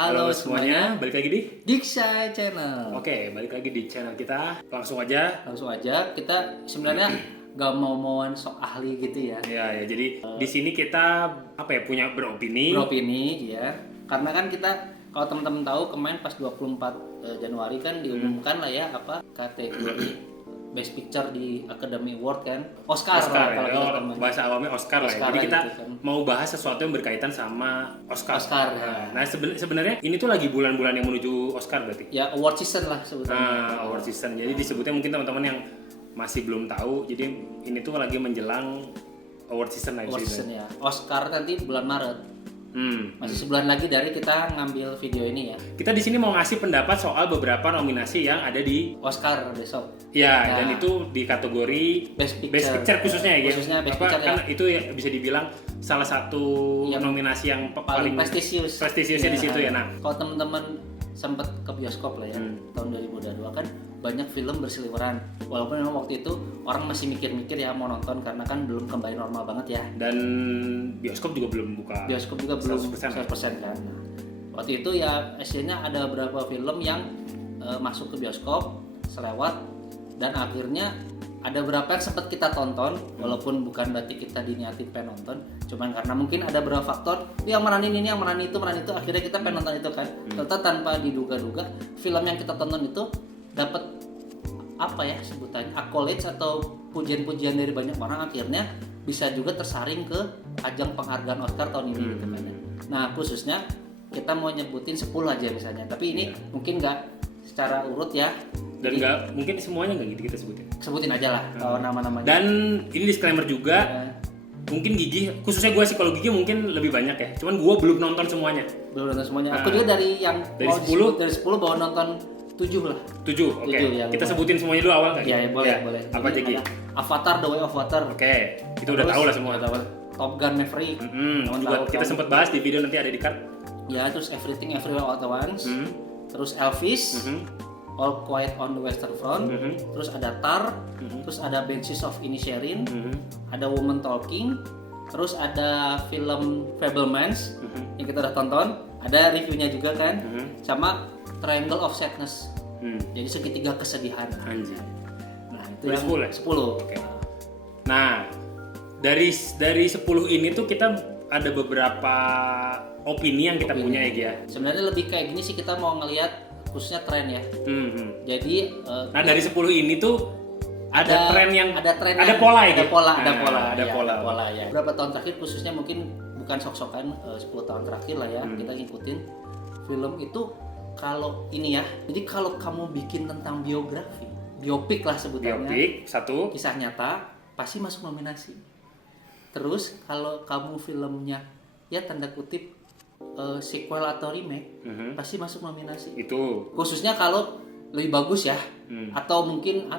Halo semuanya, balik lagi di Diksha Channel. Oke, balik lagi di channel kita. Langsung aja Kita sebenarnya gak mau-mauan sok ahli gitu ya. Ya, jadi di sini kita punya beropini. Ya. Karena kan kita, kalau teman-teman tahu kemarin pas 24 Januari kan diumumkan lah ya kategori Best Picture di Academy Award kan, Oscar ya, bahasa awamnya Oscar lah. Jadi kita gitu kan. mau bahas sesuatu yang berkaitan sama Oscar. Ya. Nah, sebenarnya ini tuh lagi bulan-bulan yang menuju Oscar berarti. Ya, award season lah sebetulnya. Award season. Jadi disebutnya mungkin teman-teman yang masih belum tahu. Jadi ini tuh lagi menjelang award season lah. Award season ya. Oscar nanti bulan Maret. Masih sebulan lagi dari kita ngambil video ini ya. Kita di sini mau ngasih pendapat soal beberapa nominasi yang ada di Oscar besok. Ya, dan itu di kategori Best Picture khususnya ya. Khususnya Best Picture kan itu ya bisa dibilang salah satu nominasi yang paling prestisiusnya di situ ya. Nah, kalau teman-teman sempat ke bioskop lah ya tahun 2022 kan banyak film berseliweran. Walaupun memang waktu itu orang masih mikir-mikir ya mau nonton karena kan belum kembali normal banget ya. Dan bioskop juga belum buka. Bioskop juga belum 100% kan. Waktu itu ya hasilnya ada beberapa film yang masuk ke bioskop selewat dan akhirnya ada beberapa yang sempat kita tonton walaupun bukan berarti kita diniatin pengen nonton, cuman karena mungkin ada beberapa faktor dia meranin ini, yang meranin itu akhirnya kita pengen nonton itu kan. Ternyata tanpa diduga-duga film yang kita tonton itu dapat sebutannya accolades atau pujian-pujian dari banyak orang, akhirnya bisa juga tersaring ke ajang penghargaan Oscar tahun ini gitu kan. Nah, khususnya kita mau nyebutin 10 aja misalnya, tapi ini mungkin nggak secara urut ya. Dan nggak mungkin semuanya nggak gitu kita sebutin aja lah kalau nama-namanya. Dan ini disclaimer juga, mungkin Gigi, khususnya gue sih, kalau Gigi mungkin lebih banyak ya. Cuman gue belum nonton semuanya. Aku juga dari 10 baru nonton 7 lah. 7, oke. Ya, kita sebutin semuanya dulu awal kan? Iya, boleh. Apa aja Gigi? Avatar, The Way of Water. Oke, itu udah tahu lah semua. Top Gun Maverick. Kita sempat bahas di video, nanti ada di cut. Ya, terus Everything Everywhere All at Once. Terus Elvis. All Quiet on the Western Front, terus ada Tar, terus ada Banshees of Inisherin, ada Woman Talking, terus ada film Fabelmans yang kita udah tonton, ada reviewnya juga kan, sama Triangle of Sadness, jadi segitiga kesedihan. Anjir. Nah itu yang 10. Oke. Nah dari 10 ini tuh kita ada beberapa opini yang kita punya ya. Sebenarnya lebih kayak gini sih, kita mau ngelihat khususnya tren ya. Jadi dari 10 ini tuh ada tren yang ada pola ya. Ada pola ya. Beberapa tahun terakhir khususnya mungkin bukan sok-sokan 10 tahun terakhir lah ya, kita ngikutin film itu kalau ini ya. Jadi kalau kamu bikin tentang biopik lah sebutannya. Biopik satu kisah nyata pasti masuk nominasi. Terus kalau kamu filmnya ya tanda kutip sequel atau remake pasti masuk nominasi. Itu khususnya kalau lebih bagus ya, atau mungkin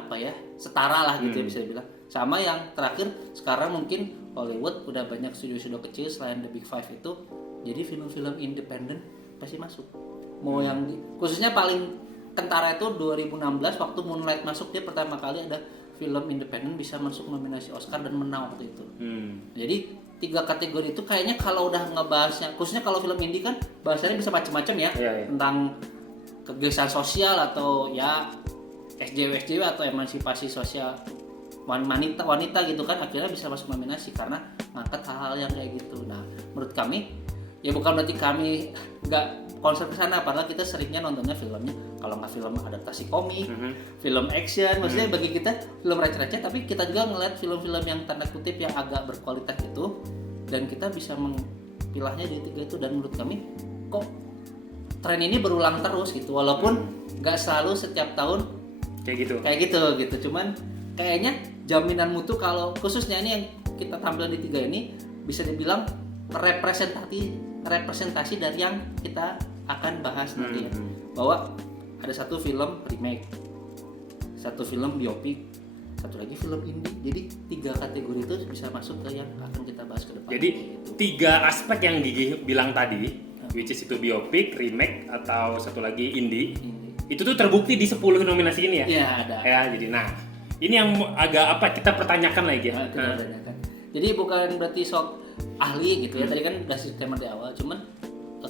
setara lah gitu ya bisa dibilang. Sama yang terakhir sekarang mungkin Hollywood udah banyak studio-studio kecil selain The Big Five itu, jadi film-film independen pasti masuk. Mau yang khususnya paling kentara itu 2016 waktu Moonlight masuk, dia pertama kali ada film independen bisa masuk nominasi Oscar dan menang waktu itu. Jadi 3 kategori itu kayaknya kalau udah ngebahasnya, khususnya kalau film indie kan bahasanya bisa macam-macam ya, tentang kegelisahan sosial atau ya SJW atau emansipasi sosial wanita gitu kan, akhirnya bisa masuk nominasi karena ngangkat hal-hal yang kayak gitu. Nah, menurut kami ya bukan berarti kami nggak konsen ke sana, padahal kita seringnya nontonnya filmnya kalau nggak film adaptasi komik, film action, maksudnya bagi kita film receh-receh, tapi kita juga ngeliat film-film yang tanda kutip yang agak berkualitas itu, dan kita bisa mempilahnya di 3 itu. Dan menurut kami kok tren ini berulang terus gitu, walaupun nggak selalu setiap tahun kayak gitu. Cuman kayaknya jaminan mutu kalau khususnya ini yang kita tampil di 3 ini bisa dibilang representasi dari yang kita akan bahas nanti ya. Bahwa ada satu film remake, satu film biopik, satu lagi film indie. Jadi 3 kategori itu bisa masuk ke yang akan kita bahas ke depan. Jadi 3 aspek yang Gigi bilang tadi, which is itu biopik, remake, atau satu lagi indie. Itu tuh terbukti di 10 nominasi ini ya? Iya, ada. Ya, jadi ini yang agak kita pertanyakan lagi ya. Jadi bukan berarti sok ahli gitu ya. Tadi kan udah disclaimer di awal, cuman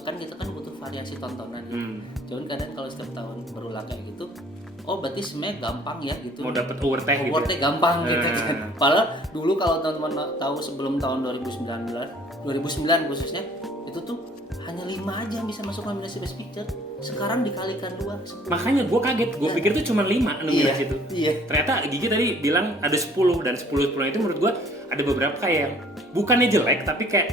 kan kita kan butuh variasi tontonan ya. Cuman kadang kalau setiap tahun berulang kayak gitu, oh berarti sebenarnya gampang ya gitu. Mau dapat award teh gitu. Award teh gampang gitu kan. Padahal dulu kalau teman-teman tahu sebelum tahun 2009 khususnya, itu tuh hanya 5 aja yang bisa masuk nominasi Best Picture. Sekarang dikalikan 2, 10. Makanya gue kaget, gue pikir tuh cuma 5 nominasi itu. Iya. Ternyata Gigi tadi bilang ada 10, dan 10 itu menurut gue ada beberapa kayak yang bukannya jelek tapi kayak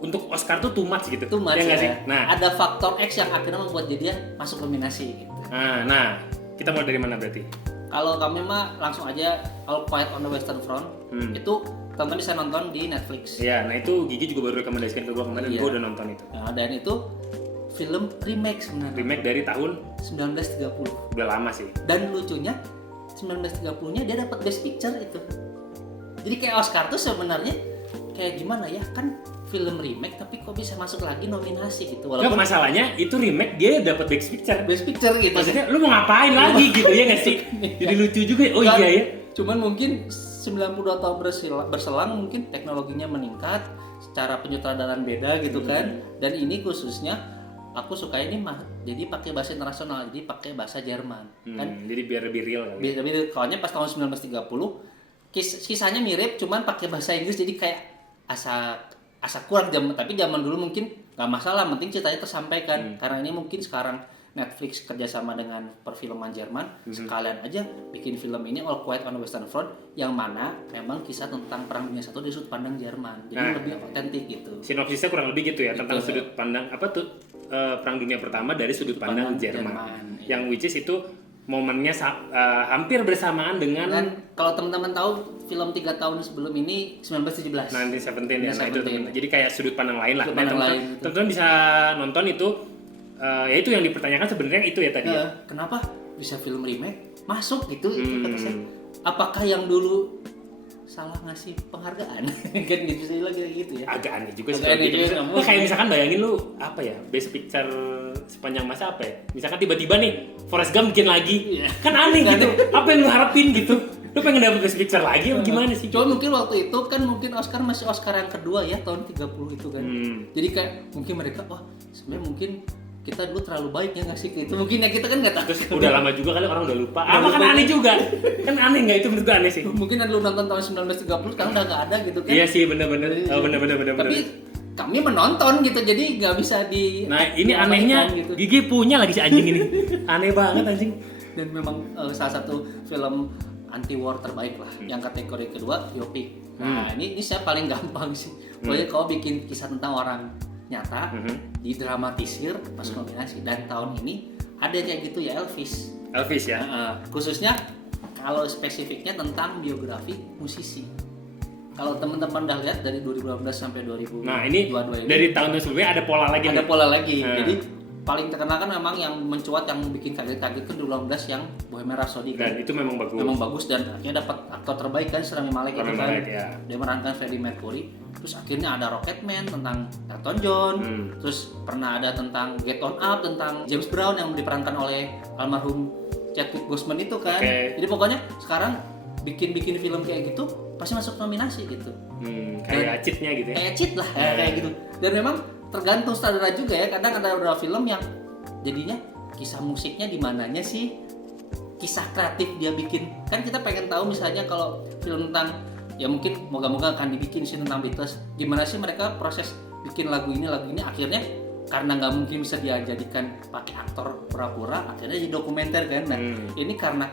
untuk Oscar tuh too much gitu. Too much ya. ya. Sih? Nah, ada faktor X yang akhirnya membuat dia masuk nominasi gitu. Nah, kita mulai dari mana berarti? Kalau kami mah langsung aja All Quiet on the Western Front. Itu teman-teman bisa nonton di Netflix. Iya, nah itu Gigi juga baru rekomendasikan ke gue kemarin, gue udah nonton itu. Nah, dan itu film remake sebenarnya. Remake dari tahun 1930. udah lama sih. Dan lucunya 1930-nya dia dapat Best Picture itu. Jadi kayak Oscar tuh sebenarnya kayak gimana ya? Kan film remake tapi kok bisa masuk lagi nominasi gitu. Walaupun masalahnya itu remake dia dapat Best Picture. Best Picture gitu. Maksudnya lu mau ngapain lagi gitu ya nggak sih? Jadi lucu juga. Oh Dan, iya ya. Cuman mungkin 92 tahun berselang mungkin teknologinya meningkat, secara penyutradaraan beda gitu kan. Dan ini khususnya aku suka ini mah jadi pakai bahasa internasional, jadi pakai bahasa Jerman kan. Jadi biar lebih real kali. Soalnya pas tahun 1930 kisahnya mirip cuman pakai bahasa Inggris jadi kayak asa kurang tapi zaman dulu mungkin nggak masalah, penting ceritanya tersampaikan. Karena ini mungkin sekarang Netflix kerjasama dengan perfilman Jerman, sekalian aja bikin film ini All Quiet on the Western Front yang mana memang kisah tentang Perang Dunia I dari sudut pandang Jerman, jadi lebih otentik gitu. Sinopsisnya kurang lebih gitu ya, tentang sudut pandang apa tuh Perang Dunia Pertama dari sudut pandang Jerman. Yang which is itu momennya hampir bersamaan dengan kalau teman-teman tahu film 3 tahun sebelum ini 1917. 1917 ya, nah itu jadi kayak sudut pandang lain lah. Teman-teman bisa nonton itu. Ya itu yang dipertanyakan sebenarnya itu ya tadi. Kenapa bisa film remake masuk gitu? Itu kata saya. Apakah yang dulu salah ngasih penghargaan? Kan gitu lagi gitu ya. Agak aneh juga sih. Kayak misalkan bayangin lu apa ya, Best Picture sepanjang masa apa ya? Misalkan tiba-tiba nih Forrest Gump bikin lagi. Kan aneh gitu. Apa yang lu harapin gitu? Lu pengen dapet Best Picture lagi apa gimana sih? Cuma mungkin waktu itu kan mungkin Oscar masih Oscar yang kedua ya tahun 30 itu kan. Jadi kayak mungkin mereka wah sebenarnya mungkin kita dulu terlalu baik ya ngasih ke itu, mungkin ya kita kan nggak tahu. Terus udah lama juga kali orang udah lupa. Kan aneh juga. Kan aneh nggak itu menurut gue aneh sih. Mungkin lu nonton tahun 1930 sekarang udah nggak ada gitu kan. Iya sih bener-bener. Oh bener. Tapi kami menonton gitu jadi nggak bisa di. Nah ini anehnya gitu. Gigi punya lagi si anjing ini. Aneh banget anjing. Dan memang salah satu film anti war terbaik lah. Yang kategori kedua biopic. Nah ini saya paling gampang sih. Pokoknya kau bikin kisah tentang orang nyata, didramatisir pas nominasi. Dan tahun ini ada kayak gitu ya Elvis ya. Khususnya kalau spesifiknya tentang biografi musisi. Kalau teman-teman udah lihat dari 2018 sampai 2022 nah ini dari tahun sebelumnya ada pola lagi. Jadi paling terkenal kan memang yang mencuat yang bikin kaget-kaget kan 2018 yang Bohemian Rhapsody kan. Dan itu memang bagus dan akhirnya dapat aktor terbaik kan Rami Malek itu kan. Ya. Dia merankan Freddie Mercury. Terus akhirnya ada Rocketman tentang Elton John. Terus pernah ada tentang Get On Up tentang James Brown yang diperankan oleh almarhum Chadwick Boseman itu kan. Jadi pokoknya sekarang bikin film kayak gitu pasti masuk nominasi gitu. Kayak cheat-nya gitu ya. Kayak cheat lah kayak gitu. Dan memang tergantung sutradara juga ya. Kadang ada beberapa film yang jadinya kisah musiknya di mananya sih, kisah kreatif dia bikin. Kan kita pengen tahu misalnya kalau film tentang ya mungkin moga-moga akan dibikin sih tentang Beatles, gimana sih mereka proses bikin lagu ini akhirnya karena nggak mungkin bisa dia jadikan pakai aktor pura-pura, akhirnya jadi dokumenter kan. Nah ini karena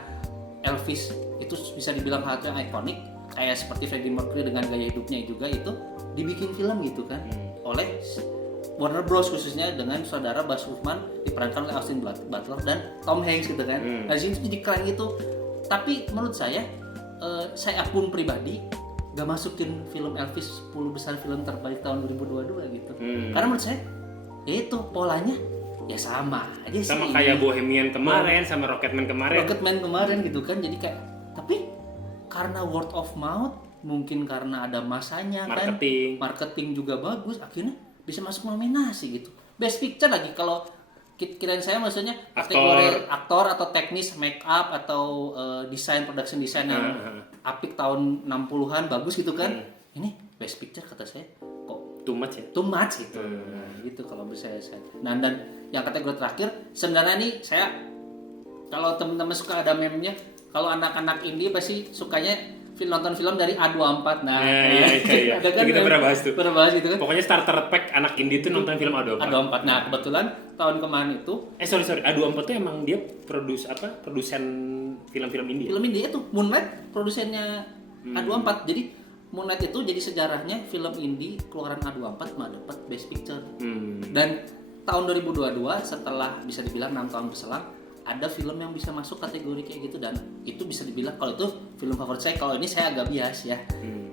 Elvis itu bisa dibilang hal yang ikonik kayak seperti Freddie Mercury dengan gaya hidupnya juga itu dibikin film gitu kan oleh Warner Bros khususnya dengan saudara Baz Luhrmann diperankan oleh Austin Butler dan Tom Hanks gitu kan. Nah di sini jadi keren gitu. Tapi menurut saya pun pribadi gak masukin film Elvis 10 besar film terbaik tahun 2022 gitu. Karena menurut saya ya itu polanya ya sama aja sih. Sama kayak Bohemian kemarin sama Rocketman kemarin gitu kan. Jadi kayak tapi karena word of mouth mungkin karena ada masanya marketing juga bagus akhirnya bisa masuk nominasi gitu. Best Picture lagi kalau kirain saya maksudnya kategori aktor atau teknis make up atau desain production design yang apik tahun 60-an bagus gitu kan. Ini Best Picture kata saya kok too much ya? Too much gitu. Nah, gitu kalau bisa saya. Nah dan yang kategori terakhir sebenarnya nih saya kalau teman-teman suka ada meme-nya, kalau anak-anak indie pasti sukanya nonton film dari A24. Nah, iya. ada kan kita pernah bahas tuh. Pernah bahas itu kan. Pokoknya starter pack anak indie tuh nonton film A24. A24. Nah, kebetulan tahun kemarin itu sorry, A24 tuh emang dia produsen film-film indie. Film indie itu Moonlight produsennya A24. Jadi Moonlight itu jadi sejarahnya film indie keluaran A24 malah dapat Best Picture. Dan tahun 2022 setelah bisa dibilang 6 tahun berselang ada film yang bisa masuk kategori kayak gitu dan itu bisa dibilang kalau itu film favorit saya. Kalau ini saya agak bias ya.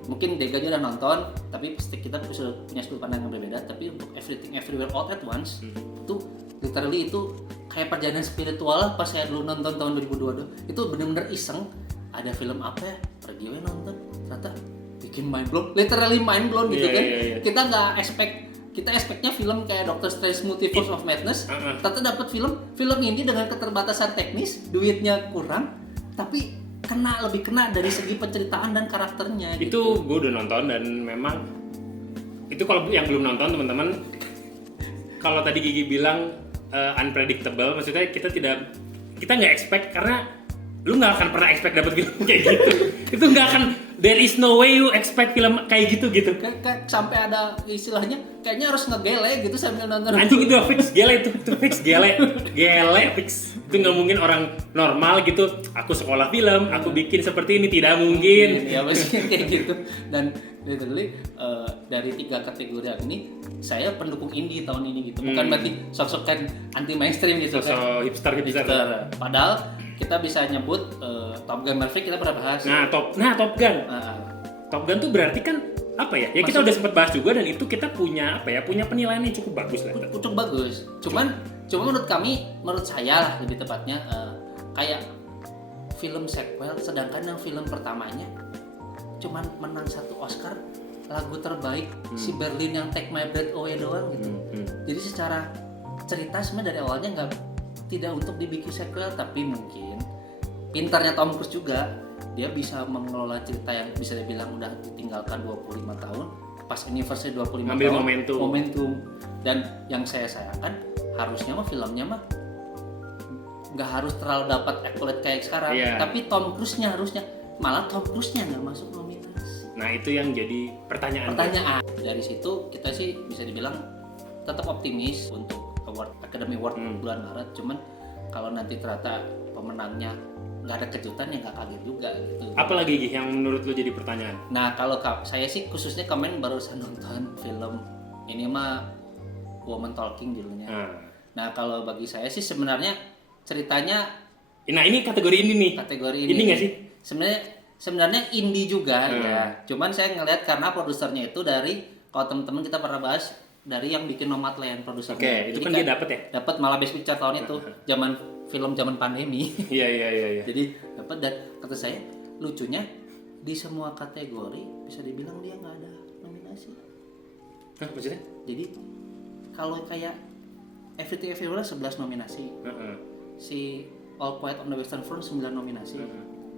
Mungkin Dega juga udah nonton, tapi kita punya sudut pandang yang berbeda. Tapi untuk Everything Everywhere All at Once itu literally itu kayak perjalanan spiritual pas saya dulu nonton tahun 2022. Itu benar-benar iseng. Ada film apa ya? Pergi nonton. Ternyata bikin mind blown, literally mind blown gitu kan. Kita nggak kita expectnya film kayak Doctor Strange Multiverse of Madness, ternyata dapat film indie dengan keterbatasan teknis, duitnya kurang, tapi lebih kena dari segi penceritaan dan karakternya. Itu gitu. gue udah nonton dan memang itu kalau yang belum nonton teman-teman, kalau tadi Gigi bilang unpredictable, maksudnya kita nggak expect karena lu nggak akan pernah expect dapat film kayak gitu. Itu nggak akan, there is no way you expect film kayak gitu. Kayak sampai ada istilahnya kayaknya harus ngegele gitu sambil nonton. Anjing itu fix gele itu fix gele fix. Itu nggak mungkin orang normal gitu. Aku sekolah film, aku bikin seperti ini, tidak mungkin. Ya pasti kayak gitu. Dan literally dari 3 kategori ini saya pendukung indie tahun ini gitu. Bukan berarti sok-sokan anti mainstream gitu kan. Hipster. Padahal kita bisa nyebut Top Gun Maverick kita pernah bahas. Top Gun. Top Gun tuh berarti kan apa ya? Ya kita udah sempat bahas juga dan itu kita punya penilaian yang cukup bagus lah. Cukup bagus. Cuman menurut saya lah lebih tepatnya kayak film sequel, sedangkan yang film pertamanya cuman menang 1 Oscar lagu terbaik si Berlin yang Take My Breath Away doang gitu. Jadi secara cerita sebenarnya dari awalnya tidak untuk dibikin sequel, tapi mungkin pintarnya Tom Cruise juga dia bisa mengelola cerita yang bisa dibilang udah ditinggalkan 25 tahun pas anniversary 25 ambil tahun momentum. Dan yang saya sayangkan harusnya filmnya nggak harus terlalu dapat accolade kayak sekarang, tapi Tom Cruise-nya harusnya, malah Tom Cruise-nya nggak masuk nominasi. Nah itu yang jadi pertanyaan. Dari situ kita sih bisa dibilang tetap optimis untuk Academy Award bulan Maret. Cuman kalau nanti ternyata pemenangnya nggak ada kejutan ya nggak kaget juga gitu. Apalagi yang menurut lo jadi pertanyaan? Nah kalau saya sih khususnya kemarin barusan nonton film ini Woman Talking judulnya. Nah kalau bagi saya sih sebenarnya ceritanya. Nah ini kategori ini nih. Ini nggak sih? Sebenarnya indie juga ya. Cuman saya ngelihat karena produsernya itu dari, kalau teman-teman kita pernah bahas, dari yang bikin Nomadland produsernya. Oke, itu kan dia dapat ya? Dapat malah Best Picture tahun itu, zaman pandemi. Iya. Jadi dapat, dan kata saya lucunya di semua kategori bisa dibilang dia nggak ada nominasi. Maksudnya? Jadi kalau kayak Everything Everywhere 11 nominasi. Si All Quiet on the Western Front 9 nominasi.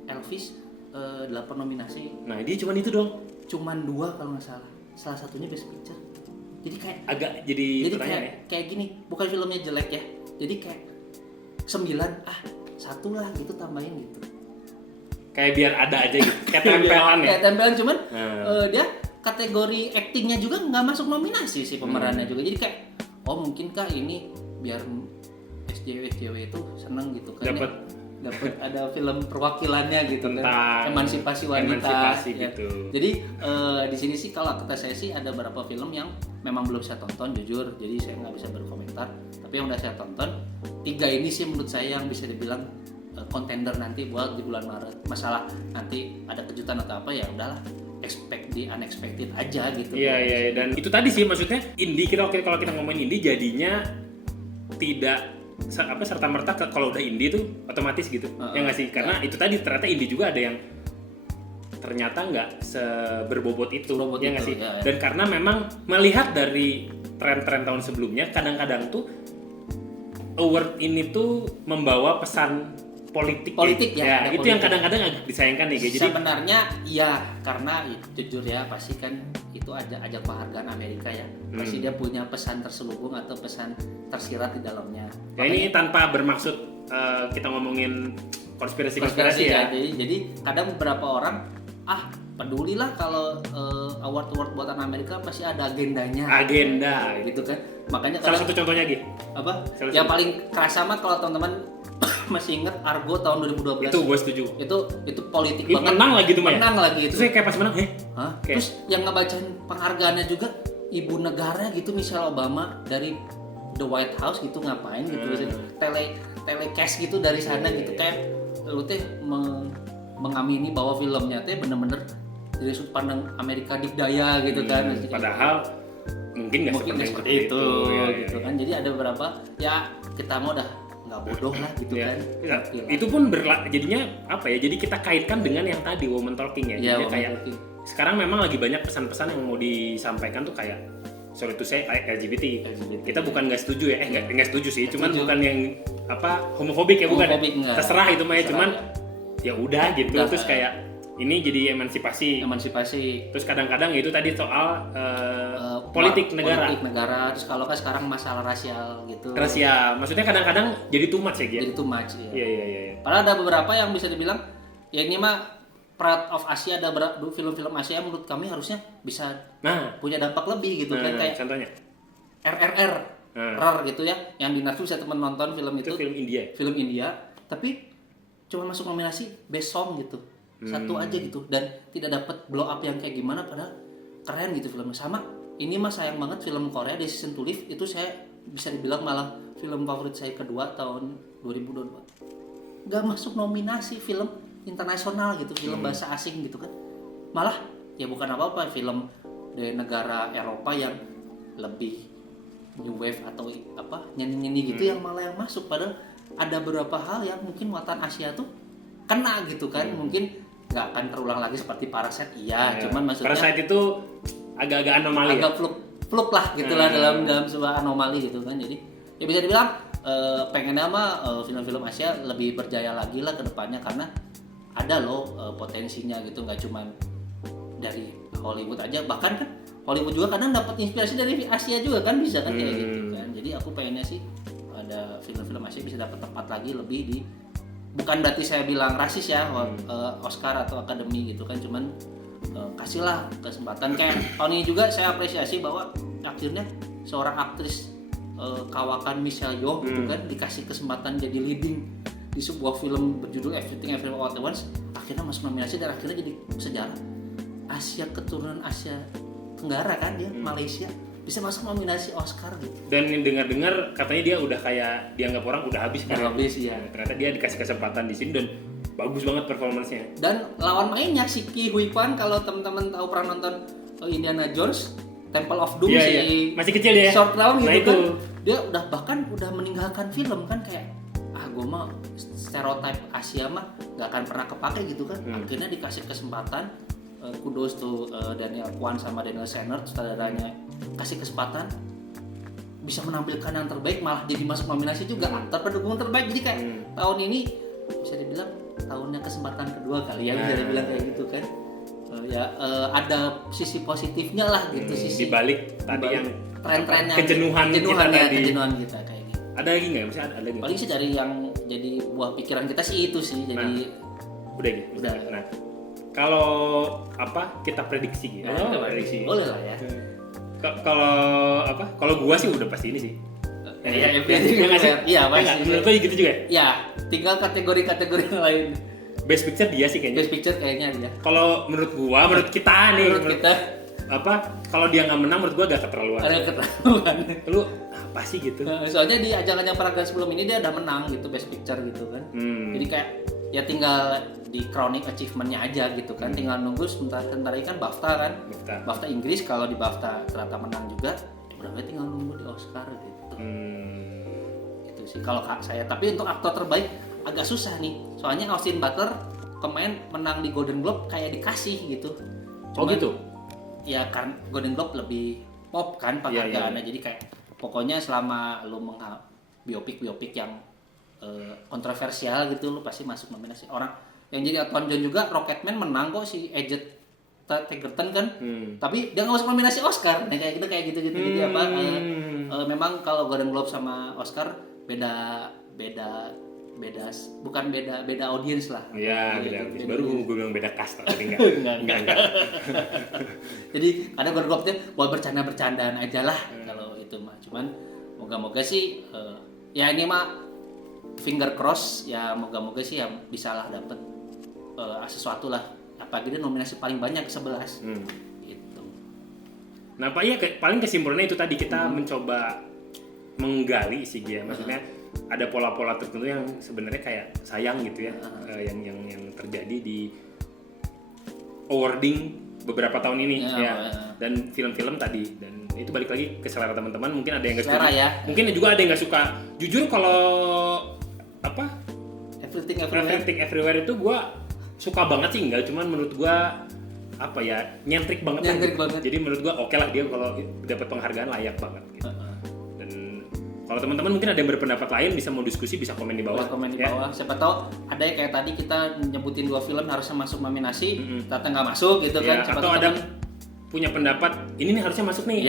Elvis 8 nominasi. Nah, dia cuma itu doang. Cuman 2 kalau nggak salah. Salah satunya Best Picture. Jadi kayak agak jadi pertanyaan kayak gini, bukan filmnya jelek ya. Jadi kayak 9 1 lah gitu tambahin gitu. Kayak biar ada aja gitu. Kayak tempelan ya. Kayak tempelan, cuman dia kategori actingnya juga nggak masuk nominasi si pemerannya juga. Jadi kayak mungkinkah ini biar SJW itu seneng gitu kan. Dapat ada film perwakilannya gitu tentang emansipasi wanita gitu. Jadi di sini sih kalau kata saya sih ada beberapa film yang memang belum saya tonton jujur, jadi saya nggak bisa berkomentar. Tapi yang udah saya tonton 3 ini sih menurut saya yang bisa dibilang contender nanti buat di bulan Maret. Masalah nanti ada kejutan atau apa ya udahlah, expect the unexpected aja gitu. Iya, dan itu tadi sih maksudnya indie, kalau kita ngomongin indie jadinya tidak serta merta kalau udah indie tuh otomatis gitu. Ya nggak sih? Karena itu tadi ternyata indie juga ada yang ternyata nggak seberbobot itu. Ya nggak sih? Ya. Dan karena memang melihat dari tren-tren tahun sebelumnya, kadang-kadang tuh award ini tuh membawa pesan politik ya, itu politik. yang kadang-kadang agak disayangkan nih kayak jadi sebenarnya iya, karena jujur ya pasti kan itu ada ajang penghargaan Amerika ya, pasti dia punya pesan terselubung atau pesan tersirat di dalamnya. ya ini tanpa bermaksud kita ngomongin konspirasi ya. Jadi kadang beberapa orang pedulilah kalau award buatan Amerika pasti ada agendanya. Agenda gitu kan. Makanya salah satu contohnya gitu. Apa? Yang paling kerasa mah kalau teman-teman masih ingat Argo tahun 2012. Itu gue setuju. Itu politik Ini banget. Menang lagi tuh Maya. Menang lagi itu. Terus kayak pas menang, Hah? Terus yang ngebacain penghargaannya juga ibu negara gitu, Michelle Obama dari The White House gitu, ngapain gitu. Telecast gitu dari sana gitu, kayak lu teh mengamini bahwa filmnya teh bener-bener dari sudut pandang Amerika dikdaya gitu kan. Padahal mungkin nggak seperti itu ya, gitu kan. Jadi ada beberapa ya kita mau udah nggak bodoh lah gitu kan. Ya, itu pun jadinya apa ya? Jadi kita kaitkan dengan yang tadi woman talking ya. Jadi kayak sekarang memang lagi banyak pesan-pesan yang mau disampaikan tuh kayak sorry to say LGBT. Kita bukan nggak setuju ya. Nggak setuju sih. Cuman bukan yang homofobik ya, bukan. Terserah itu mah ya. Cuman ya udah gitu. Terus kayak ini jadi emansipasi. Terus kadang-kadang itu tadi soal politik negara. Terus kalau kan sekarang masalah rasial gitu. Rasial. Maksudnya kadang-kadang jadi too much ya gitu. Jadi too much ya. Iya. Padahal ada beberapa yang bisa dibilang ya ini mah Pride of Asia, ada film-film Asia yang menurut kami harusnya bisa punya dampak lebih gitu kan, kayak contohnya RRR gitu ya, yang di Netflix saya teman nonton film itu film India tapi cuma masuk nominasi best song gitu, satu aja gitu, dan tidak dapat blow up yang kayak gimana, padahal keren gitu filmnya. Sama ini mah sayang banget film Korea Decision to Live, itu saya bisa dibilang malah film favorit saya kedua tahun 2022, nggak masuk nominasi film internasional gitu, film bahasa asing gitu kan, malah ya bukan apa-apa film dari negara Eropa yang lebih new wave atau apa nyanyi-nyanyi gitu yang malah yang masuk, padahal ada beberapa hal yang mungkin muatan Asia tuh kena gitu kan, mungkin nggak akan terulang lagi seperti Parasite cuman maksudnya Parasite itu agak-agak anomali, agak fluk lah gitulah dalam sebuah anomali gitu kan. Jadi ya bisa dibilang pengennya mah film-film Asia lebih berjaya lagi lah ke depannya, karena ada loh potensinya gitu, nggak cuman dari Hollywood aja, bahkan kan Hollywood juga kadang dapat inspirasi dari Asia juga kan, bisa kan kayak gitu kan. Jadi aku pengennya sih ada film-film Asia bisa dapat tempat lagi lebih di, bukan berarti saya bilang rasis ya, Oscar atau Academy gitu kan, cuman kasihlah kesempatan. Kayak tahun ini juga saya apresiasi bahwa akhirnya seorang aktris kawakan Michelle Yeoh gitu kan dikasih kesempatan jadi leading di sebuah film berjudul Everything Everywhere All at Once, akhirnya masuk nominasi dan akhirnya jadi sejarah Asia, keturunan Asia Tenggara kan dia, Malaysia bisa masuk nominasi Oscar gitu. Dan dengar-dengar katanya dia udah kayak dianggap orang udah habis kan. Ya. Ternyata dia dikasih kesempatan di sini dan bagus banget performancenya. Dan lawan mainnya si Ki Hui Kwan, kalau teman-teman tahu pernah nonton Indiana Jones Temple of Doom masih kecil dia. Short round gitu itu. Kan. Dia udah meninggalkan film kan, kayak gue mah stereotype Asia mah nggak akan pernah kepake gitu kan. Akhirnya dikasih kesempatan, kudos tuh Daniel Kwan sama Daniel Sander sutradaranya, kasih kesempatan bisa menampilkan yang terbaik, malah jadi masuk nominasi juga aktor pendukung terbaik. Jadi kayak tahun ini bisa dibilang tahunnya kesempatan kedua kali ya, bisa dibilang kayak gitu kan. Ada sisi positifnya lah gitu, sisi dibalik tadi yang tren-trennya kejenuhan kita kayak gitu. Ada lagi nggak? Misalnya ada lagi? Paling sih dari yang jadi buah pikiran kita sih itu sih. Jadi udah gitu. Nah, kalau kita prediksi gitu. Prediksi. Boleh lah ya. Kalau gua sih udah pasti ini sih. Iya, pasti. Menurut lo gitu juga? Ya, tinggal kategori-kategori yang lain. Best Picture dia sih kayaknya. Best Picture kayaknya dia. Kalau menurut kita nih. Menurut kita. Kalau dia nggak menang menurut gua agak keterlaluan. Lu apa sih gitu? Soalnya di ajang-ajang peragaan sebelum ini dia udah menang gitu Best Picture gitu kan. Jadi kayak ya tinggal di crowning achievement-nya aja gitu kan. Tinggal nunggu sebentar lagi kan BAFTA kan. BAFTA Inggris, kalau di BAFTA ternyata menang juga, berarti tinggal nunggu di Oscar gitu. Itu sih kalau saya. Tapi untuk aktor terbaik agak susah nih. Soalnya Austin Butler kemarin menang di Golden Globe kayak dikasih gitu. Cuman, gitu. Ya kan Golden Globe lebih pop kan penghargaannya. Jadi kayak pokoknya selama lu biopik yang kontroversial gitu, lu pasti masuk nominasi. Orang yang jadi Elton John juga Rocketman menang kok si Edget Egerton kan, tapi dia nggak masuk nominasi Oscar. Nah, kayak gitu apa. Memang kalau Golden Globe sama Oscar beda bukan beda audiens lah. Iya, beda audiens. Baru gue bilang beda kasta tapi enggak. enggak. Jadi kadang Golden Globe tuh buat bercandaan aja lah kalau itu mah. Cuman moga-moga sih ya ini mah finger cross ya, moga-moga sih ya bisa lah dapet sesuatu lah. Apalagi dia nominasi paling banyak 11. Gitu. Nah, Pak, ya paling kesimpulannya itu tadi kita mencoba menggali sih ya, maksudnya ada pola-pola tertentu yang sebenarnya kayak sayang gitu ya, yang terjadi di awarding beberapa tahun ini dan film-film tadi, dan itu balik lagi ke selera teman-teman. Mungkin ada yang nggak suka, mungkin juga ada yang nggak suka. Jujur kalau apa Everything Everywhere itu gue suka banget sih, enggak, cuman menurut gue apa ya, nyentrik banget. Jadi menurut gue oke lah dia kalau dapat penghargaan layak banget gitu. Kalau teman-teman mungkin ada yang berpendapat lain, bisa mau diskusi, bisa komen di bawah. Siapa tahu ada yang kayak tadi kita nyebutin 2 film harusnya masuk nominasi, ternyata nggak masuk gitu kan. Atau ada punya pendapat ini nih harusnya masuk nih.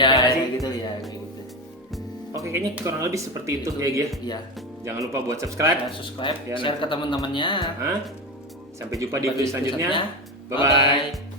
Gitu. Oke, kayaknya kurang lebih seperti itu ya Gia. Iya. Jangan lupa buat subscribe, share ke teman-temannya. Sampai jumpa di video selanjutnya. Bye bye.